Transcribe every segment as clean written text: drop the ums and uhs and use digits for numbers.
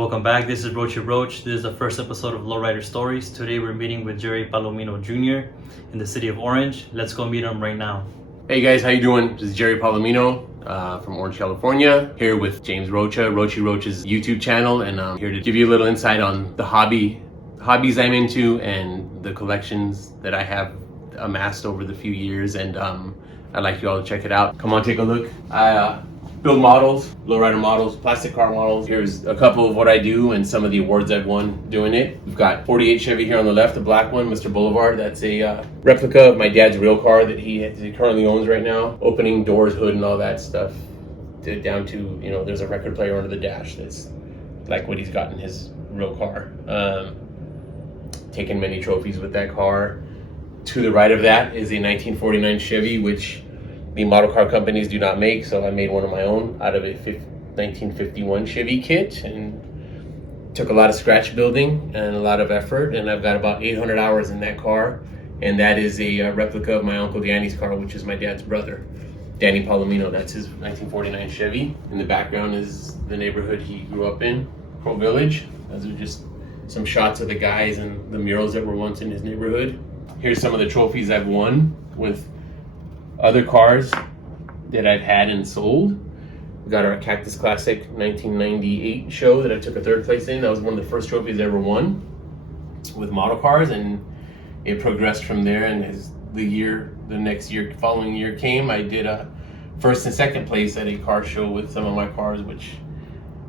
Welcome back. This is Roachy Roach. This is the first episode of Lowrider Stories. Today we're meeting with Jerry Palomino Jr. in the city of Orange. Let's go meet him right now. Hey guys, how you doing? This is Jerry Palomino from Orange, California, here with James Rocha, Roachy Roach's YouTube channel, and I'm here to give you a little insight on the hobbies I'm into and the collections that I have amassed over the few years, and I'd like you all to check it out. Come on, take a look. I build models, lowrider models, plastic car models. Here's a couple of what I do and some of the awards I've won doing it. We've got 48 Chevy here on the left, the black one, Mr. Boulevard. That's a replica of my dad's real car that he currently owns right now. Opening doors, hood, and all that stuff. Down to, you know, there's a record player under the dash that's like what he's got in his real car. Taken many trophies with that car. To the right of that is a 1949 Chevy, which the model car companies do not make, so I made one of my own out of a 1951 Chevy kit, and took a lot of scratch building and a lot of effort, and I've got about 800 hours in that car, and that is a replica of my Uncle Danny's car, which is my dad's brother, Danny Palomino. That's his 1949 Chevy. In the background is the neighborhood he grew up in, Crow Village. Those are just some shots of the guys and the murals that were once in his neighborhood. Here's some of the trophies I've won with other cars that I've had and sold. We got our Cactus Classic 1998 show that I took a third place in. That was one of the first trophies I ever won with model cars, and it progressed from there. And as the following year came, I did a first and second place at a car show with some of my cars, which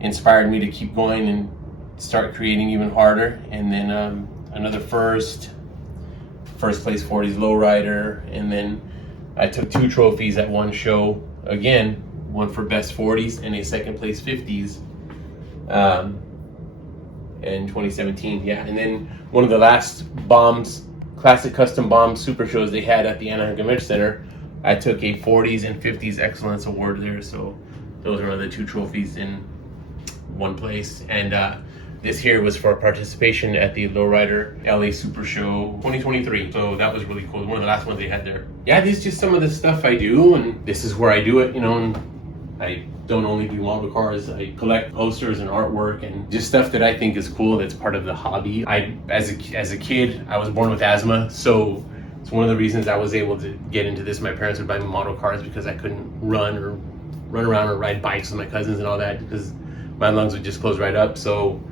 inspired me to keep going and start creating even harder. And then another first place 40s lowrider, and then I took 2 trophies at one show, again, one for best 40s and a second place 50s in 2017. Yeah, and then one of the last bombs, classic custom bomb super shows they had at the Anaheim Convention Center, I took a 40s and 50s excellence award there. So those are the 2 trophies in one place. And this here was for participation at the Lowrider LA Super Show 2023. So that was really cool. One of the last ones they had there. Yeah, this is just some of the stuff I do, and this is where I do it, you know. And I don't only do model cars, I collect posters and artwork and just stuff that I think is cool that's part of the hobby. As a kid, I was born with asthma, so it's one of the reasons I was able to get into this. My parents would buy me model cars because I couldn't run around or ride bikes with my cousins and all that because my lungs would just close right up. So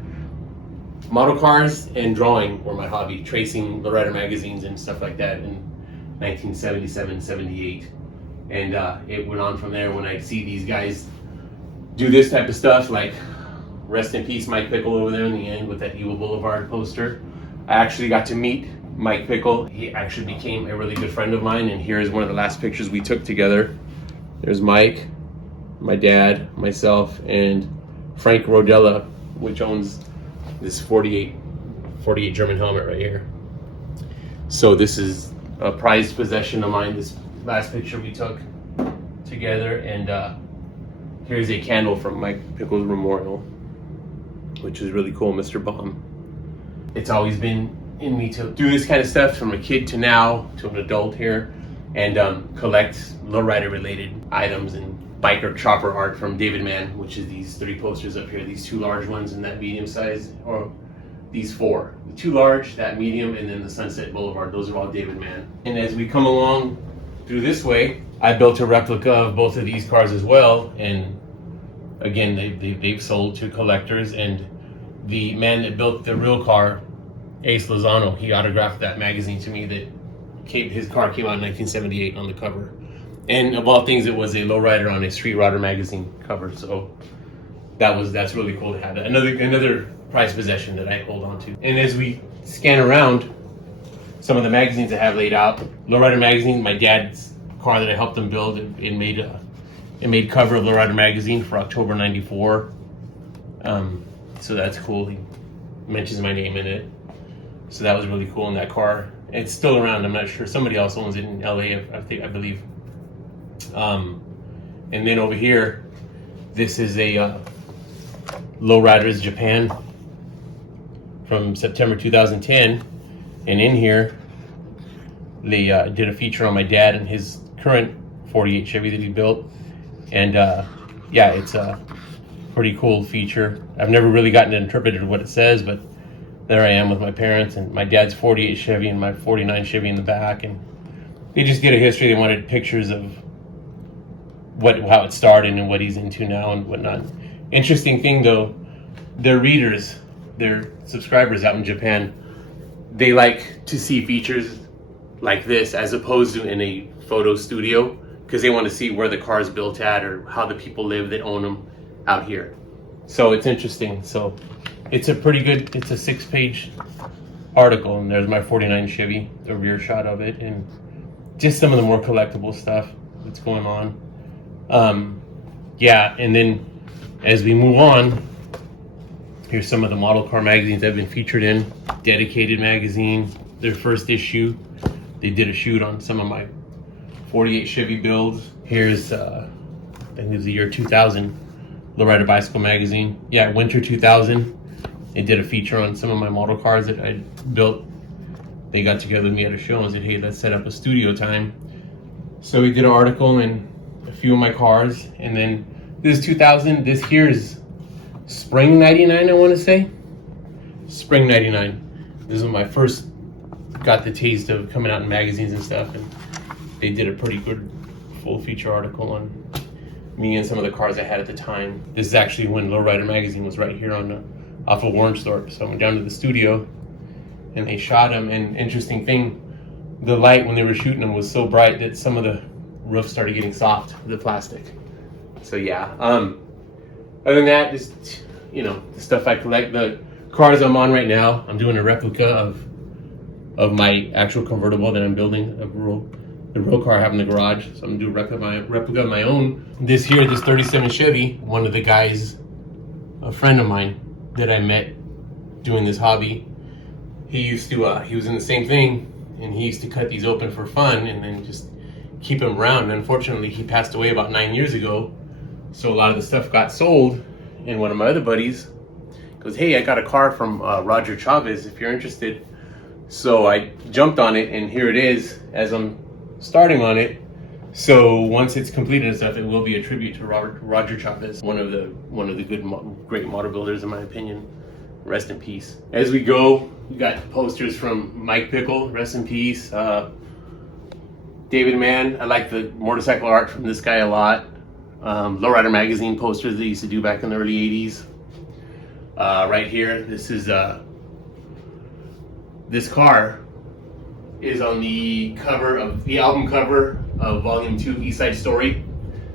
model cars and drawing were my hobby, tracing Lowrider Magazines and stuff like that in 1977, 78. And it went on from there when I see these guys do this type of stuff, like rest in peace Mike Pickle over there in the end with that Evil Boulevard poster. I actually got to meet Mike Pickle. He actually became a really good friend of mine, and here is one of the last pictures we took together. There's Mike, my dad, myself, and Frank Rodella, which owns this 48 German helmet right here. So this is a prized possession of mine, this last picture we took together. And here's a candle from Mike Pickle's memorial, which is really cool, Mr. Bomb. It's always been in me to do this kind of stuff from a kid to now to an adult here, and collect lowrider related items and biker chopper art from David Mann, which is these 3 posters up here, these 2 large ones and that medium size, or these 4. The 2 large, that medium, and then the Sunset Boulevard. Those are all David Mann. And as we come along through this way, I built a replica of both of these cars as well. And again, they've sold to collectors. And the man that built the real car, Ace Lozano, he autographed that magazine to me. His car came out in 1978 on the cover. And of all things, it was a lowrider on a Street Rodder magazine cover. So that's really cool to have that. Another prized possession that I hold on to. And as we scan around some of the magazines I have laid out, Lowrider Magazine, my dad's car that I helped him build, it made cover of Lowrider Magazine for October '94. So that's cool. He mentions my name in it. So that was really cool in that car. It's still around. I'm not sure. Somebody else owns it in LA, I believe. And then over here, this is a Lowriders Japan from September 2010, and in here they did a feature on my dad and his current 48 Chevy that he built, and yeah, it's pretty cool feature. I've never really gotten to interpret what it says, but there I am with my parents and my dad's 48 Chevy and my 49 Chevy in the back, and they just did a history. They wanted pictures of how it started and what he's into now and whatnot. Interesting thing though, their readers, their subscribers out in Japan, they like to see features like this as opposed to in a photo studio, because they want to see where the car is built at or how the people live that own them out here. So it's interesting. So it's a 6-page article, and there's my 49 Chevy, the rear shot of it, and just some of the more collectible stuff that's going on. Yeah, and then as we move on, here's some of the model car magazines I've been featured in. Dedicated magazine, their first issue. They did a shoot on some of my 48 Chevy builds. Here's, I think it was the year 2000, Lowrider Bicycle magazine. Yeah, winter 2000. They did a feature on some of my model cars that I built. They got together with me at a show and said, hey, let's set up a studio time. So we did an article in a few of my cars. And then this is 2000. This here is spring 99, I want to say. Spring 99. This is when I first got the taste of coming out in magazines and stuff. And they did a pretty good full feature article on me and some of the cars I had at the time. This is actually when Lowrider Magazine was right here off of Warrensthorpe. So I went down to the studio and they shot them. And interesting thing, the light when they were shooting them was so bright that some of the roof started getting soft, the plastic. So yeah, other than that, just, you know, the stuff I collect. The cars I'm on right now, I'm doing a replica of my actual convertible that I'm building, the real car I have in the garage. So I'm doing a replica of my own. This here, this 37 Chevy, one of the guys, a friend of mine that I met doing this hobby, he was in the same thing, and he used to cut these open for fun and then just keep them around. And unfortunately, he passed away about 9 years ago. So a lot of the stuff got sold, and one of my other buddies goes, hey, I got a car from Roger Chavez, if you're interested. So I jumped on it, and here it is as I'm starting on it. So once it's completed and stuff, it will be a tribute to Roger Chavez, one of the great motor builders in my opinion. Rest in peace. As we go, we got posters from Mike Pickle, rest in peace. David Mann, I like the motorcycle art from this guy a lot. Lowrider Magazine posters they used to do back in the early 80s. Right here, this is this car is on the cover of the album cover of Volume 2 East Side Story.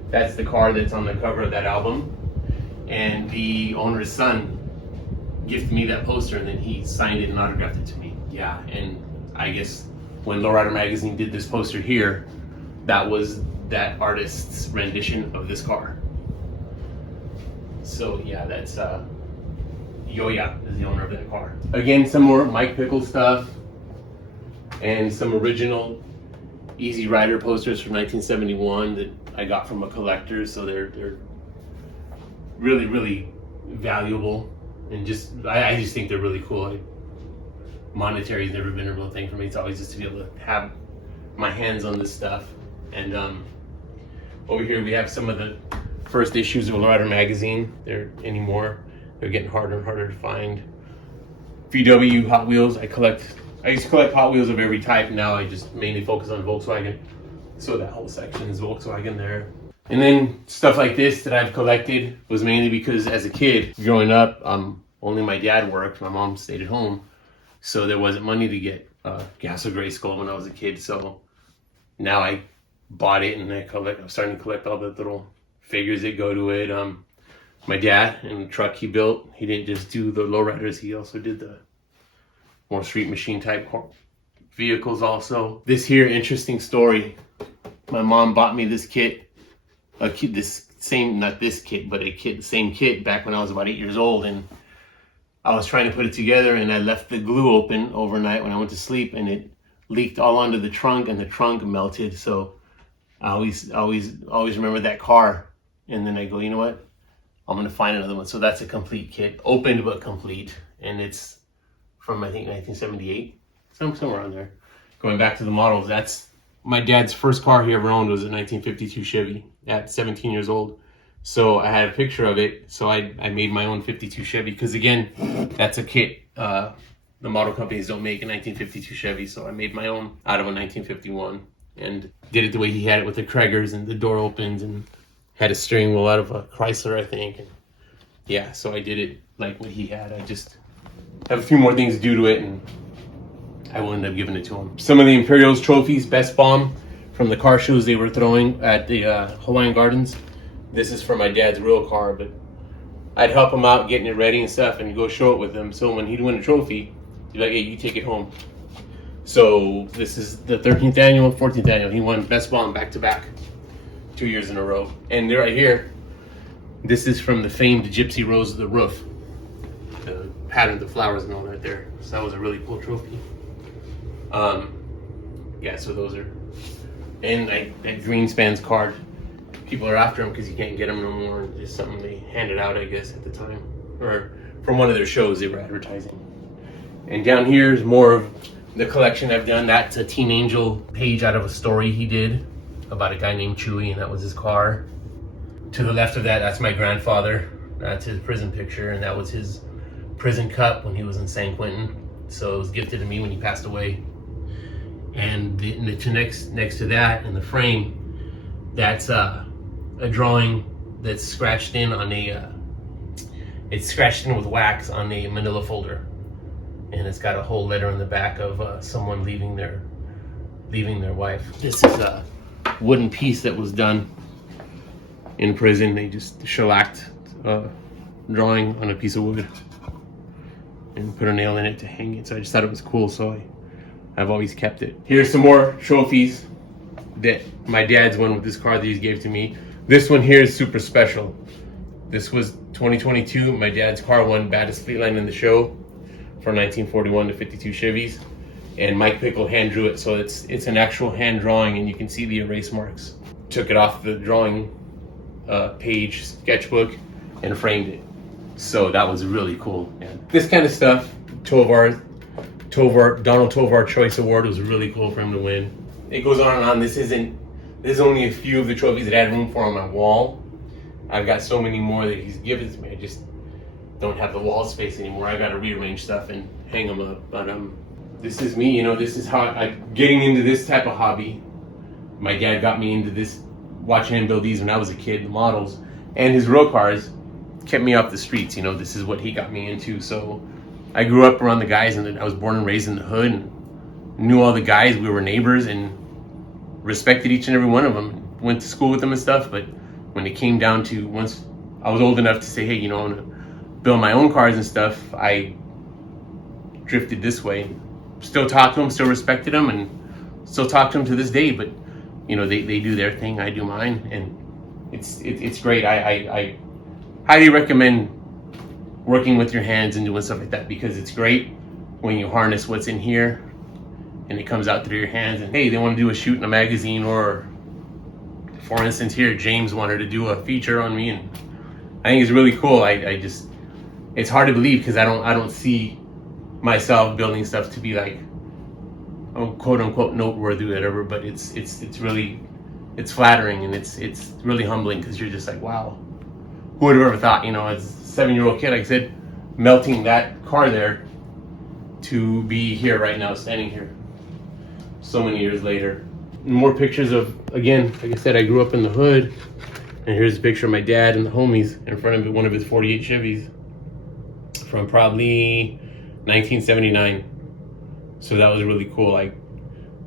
That's the car that's on the cover of that album. And the owner's son gifted me that poster, and then he signed it and autographed it to me. Yeah, and I guess when Lowrider Magazine did this poster here, that was that artist's rendition of this car. So yeah, that's Yoya is the owner of that car. Again, some more Mike Pickle stuff and some original Easy Rider posters from 1971 that I got from a collector. So they're really, really valuable, and I just think they're really cool. Monetary has never been a real thing for me. It's always just to be able to have my hands on this stuff. And over here we have some of the first issues of Lowrider Magazine. They're getting harder and harder to find. VW, Hot Wheels. I used to collect Hot Wheels of every type. Now I just mainly focus on Volkswagen. So that whole section is Volkswagen there. And then stuff like this that I've collected was mainly because as a kid, growing up, only my dad worked. My mom stayed at home. So there wasn't money to get Castle Grayskull when I was a kid. So now I bought it, and I'm starting to collect all the little figures that go to it. My dad, and the truck he built, he didn't just do the lowriders, he also did the more street machine type vehicles also. This here, interesting story. My mom bought me this kit, the same kit back when I was about 8 years old, and I was trying to put it together, and I left the glue open overnight when I went to sleep, and it leaked all onto the trunk, and the trunk melted. So I always remember that car, and then I go, you know what? I'm gonna find another one. So that's a complete kit, opened but complete, and it's from I think 1978, somewhere on there. Going back to the models, that's my dad's first car he ever owned was a 1952 Chevy at 17 years old. So I had a picture of it. So I made my own 52 Chevy, because again, that's a kit the model companies don't make a 1952 Chevy. So I made my own out of a 1951 and did it the way he had it, with the Kraggers, and the door opens, and had a steering wheel out of a Chrysler, I think. And yeah, so I did it like what he had. I just have a few more things to do to it, and I will end up giving it to him. Some of the Imperials trophies, best bomb from the car shows they were throwing at the Hawaiian Gardens. This is for my dad's real car, but I'd help him out getting it ready and stuff, and go show it with him. So when he'd win a trophy, he'd be like, hey, you take it home. So this is the 13th annual, 14th annual. He won best bomb back to back, 2 years in a row. And right here, this is from the famed Gypsy Rose of the Roof. The pattern of the flowers and all right there. So that was a really cool trophy. Yeah, so those are, and that Greenspan's card. People are after them because you can't get them no more. It's just something they handed out, I guess, at the time, or from one of their shows they were advertising. And down here is more of the collection I've done. That's a Teen Angel page out of a story he did about a guy named Chewy, and that was his car. To the left of that, that's my grandfather. That's his prison picture, and that was his prison cup when he was in San Quentin. So it was gifted to me when he passed away. And next to that, in the frame, that's a drawing that's scratched in on it's scratched in with wax on a manila folder. And it's got a whole letter on the back of someone leaving their wife. This is a wooden piece that was done in prison. They just shellacked a drawing on a piece of wood and put a nail in it to hang it. So I just thought it was cool, so I've always kept it. Here's some more trophies that my dad's won with this car that he gave to me. This one here is super special. This was 2022. My dad's car won baddest Fleetline in the show for 1941 to 52 Chevys, and Mike Pickle hand drew it, so it's an actual hand drawing, and you can see the erase marks. Took it off the drawing page sketchbook and framed it. So that was really cool. And this kind of stuff, Donald Tovar Choice Award, was really cool for him to win. It goes on and on. This is only a few of the trophies that I had room for on my wall. I've got so many more that he's given to me. I just don't have the wall space anymore. I got to rearrange stuff and hang them up. But this is me. This is how I'm getting into this type of hobby. My dad got me into this, watching him build these when I was a kid, the models, and his real cars kept me off the streets. This is what he got me into. So I grew up around the guys, and I was born and raised in the hood, and knew all the guys. We were neighbors and respected each and every one of them. Went to school with them and stuff. But when it came down to, once I was old enough to say, hey, I want to build my own cars and stuff, I drifted this way. Still talk to them, still respected them, and still talk to them to this day. But they do their thing, I do mine, and it's great. I highly recommend working with your hands and doing stuff like that, because it's great when you harness what's in here and it comes out through your hands. And hey, they want to do a shoot in a magazine, or for instance here, James wanted to do a feature on me, and I think it's really cool. It's hard to believe, because I don't see myself building stuff to be like, quote unquote noteworthy or whatever, but it's really, it's flattering, and it's really humbling, because you're just like, wow, who would have ever thought, as a 7-year-old kid, like I said, melting that car there, to be here right now, standing here so many years later. More pictures of, again, like I said, I grew up in the hood, and here's a picture of my dad and the homies in front of one of his 48 Chevys from probably 1979. So that was really cool. Like,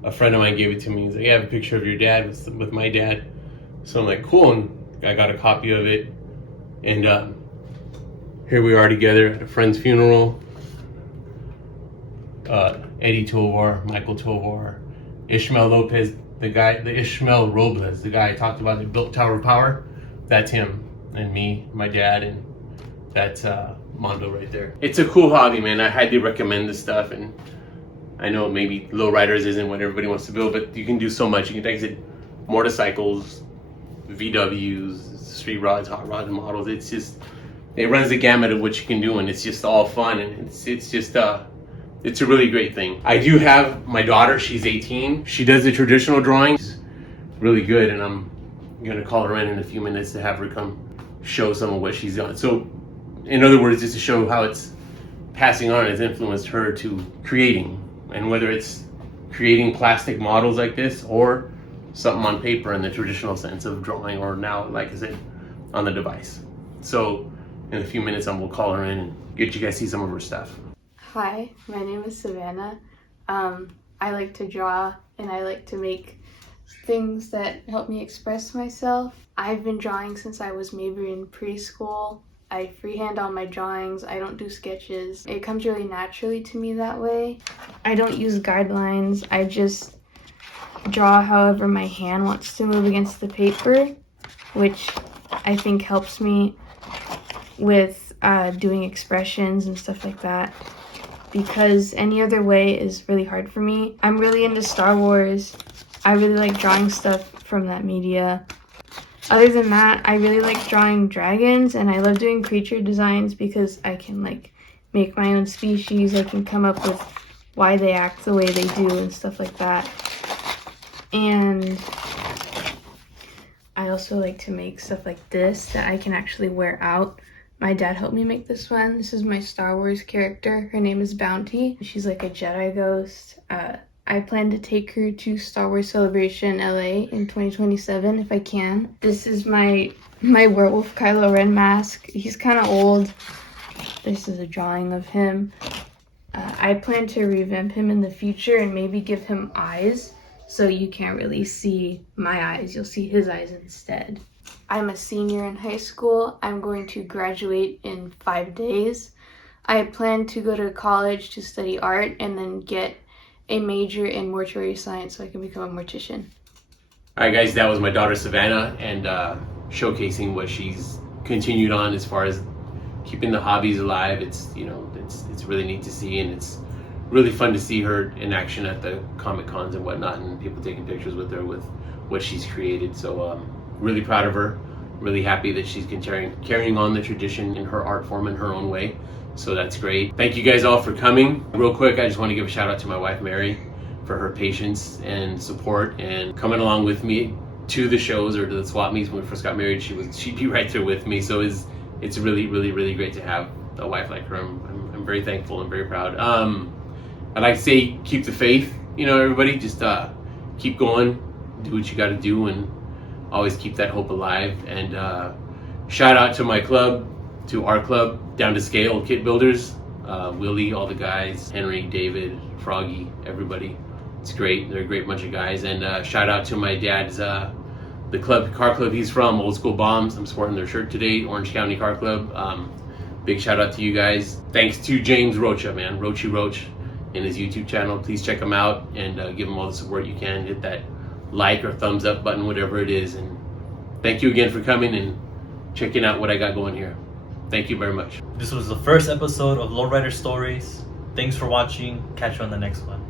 a friend of mine gave it to me. He's like, yeah, I have a picture of your dad with my dad. So I'm like, cool, and I got a copy of it. And here we are together at a friend's funeral. Eddie Tovar, Michael Tovar, Ishmael Lopez, Ishmael Robles, the guy I talked about that built Tower of Power. That's him, and me, my dad, and that's Mondo right there. It's a cool hobby, man. I highly recommend this stuff, and I know maybe lowriders isn't what everybody wants to build, but you can do so much. You can exit motorcycles, VWs, street rods, hot rods, and models. It's just, it runs the gamut of what you can do, and it's just all fun, and it's just it's a really great thing. I do have my daughter, she's 18. She does the traditional drawings really good, and I'm gonna call her in a few minutes to have her come show some of what she's done. So in other words, just to show how it's passing on has influenced her to creating, and whether it's creating plastic models like this or something on paper in the traditional sense of drawing, or now, like I said, on the device. So in a few minutes, we'll call her in and get you guys to see some of her stuff. Hi, my name is Savannah. I like to draw and I like to make things that help me express myself. I've been drawing since I was maybe in preschool. I freehand all my drawings. I don't do sketches. It comes really naturally to me that way. I don't use guidelines. I just draw however my hand wants to move against the paper, which I think helps me with doing expressions and stuff like that, because any other way is really hard for me. I'm really into Star Wars. I really like drawing stuff from that media. Other than that, I really like drawing dragons, and I love doing creature designs because I can like make my own species. I can come up with why they act the way they do and stuff like that. And I also like to make stuff like this that I can actually wear out. My dad helped me make this one. This is my Star Wars character. Her name is Bounty. She's like a Jedi ghost. I plan to take her to Star Wars Celebration LA in 2027 if I can. This is my werewolf Kylo Ren mask. He's kind of old. This is a drawing of him. I plan to revamp him in the future and maybe give him eyes, so you can't really see my eyes. You'll see his eyes instead. I'm a senior in high school. I'm going to graduate in 5 days. I plan to go to college to study art and then get a major in mortuary science so I can become a mortician. All right, guys, that was my daughter Savannah, and showcasing what she's continued on as far as keeping the hobbies alive. It's really neat to see, and it's really fun to see her in action at the Comic Cons and whatnot, and people taking pictures with her with what she's created. So really proud of her. Really happy that she's carrying on the tradition in her art form in her own way. So that's great. Thank you guys all for coming. Real quick, I just want to give a shout out to my wife Mary for her patience and support and coming along with me to the shows or to the swap meets. When we first got married, she'd be right there with me. So it's really great to have a wife like her. I'm very thankful and very proud. I'd like to say keep the faith. Everybody just keep going, do what you got to do, and always keep that hope alive. And shout out to my club, to our club, Down to Scale Kit Builders, Willie, all the guys, Henry, David, Froggy, everybody. It's great. They're a great bunch of guys. And shout out to my dad's the car club he's from, Old School Bombs. I'm sporting their shirt today, Orange County Car Club. Big shout out to you guys. Thanks to James Rocha, man, Roachy Roach, in his YouTube channel. Please check him out and give him all the support you can. Hit that like or thumbs up button, whatever it is. And thank you again for coming and checking out what I got going here. Thank you very much. This was the first episode of Lowrider Stories. Thanks for watching. Catch you on the next one.